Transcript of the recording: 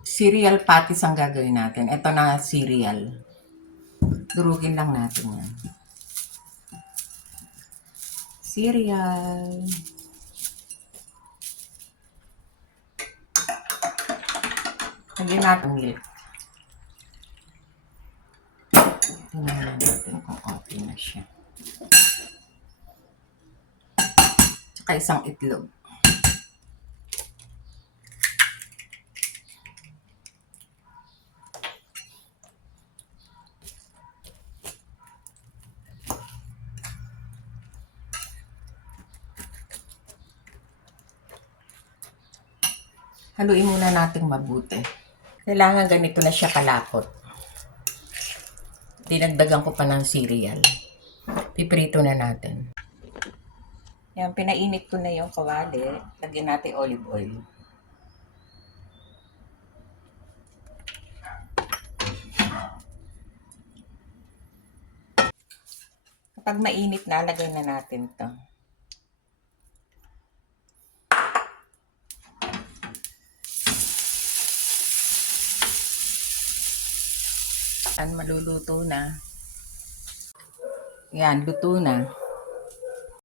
Cereal patties ang gagawin natin. Ito na cereal. Durugin lang natin yan. Cereal. Lagyan natin milk. Tingnan natin kung okay na siya. Tsaka isang itlog. Haluin muna natin mabuti. Kailangan ganito na siya kalapot. Dinagdagan ko pa ng cereal. Piprito na natin. Yan, pinainit ko na yung kawali. Lagyan natin olive oil. Kapag mainit na, lagay na natin to. Maluluto na. Yan, luto na.